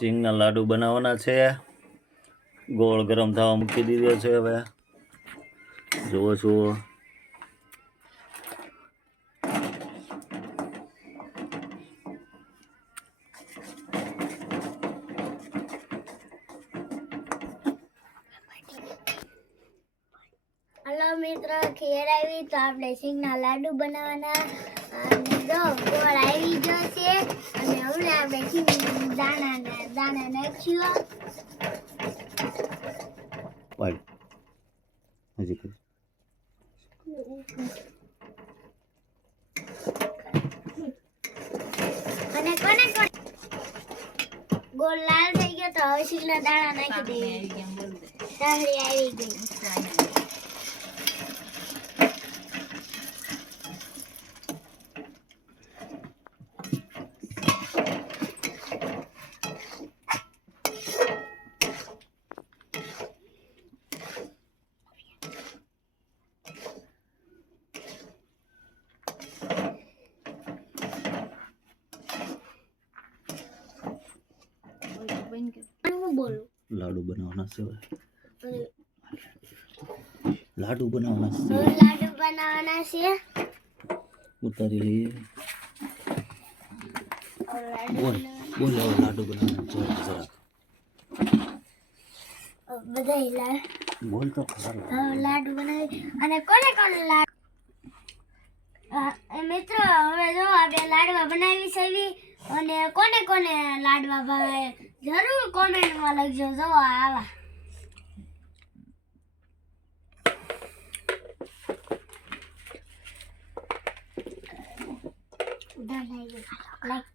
સિંગના લાડુ બનાવવાના છે. ગોળ ગરમ થવા મૂકી દીધો છે. હવે જુઓ છો हेलो मित्रों, खीर आई तो आपणे सिंगना लाडू बनाववाना અને જો ગોળ આવી ગયો છે અને હવે આપણે સિંગ દાણા નાખ્યો. ભાઈ હજી કઈ અને કોને ગોળ લાલ થઈ ગયો તો હવે સિંગના દાણા નાખી દઈએ. સાંગળી આવી ગઈ. લાડુ બનાવવાના છે. લાડુ બનાવવાના છે. લાડુ બનાવવાના છે. ઉતારી લઈએ. બોલ બોલ લાડુ બનાવવાના છે. જરાક બધા બોલ તો ખરા. લાડુ બનાવી અને કોને લાડુ મિત્રો હવે જો આપણે લાડવા બનાવી છે અને કોને લાડવા ભાવે જરૂર કોમેન્ટમાં લખજો. જો આવા લાઈક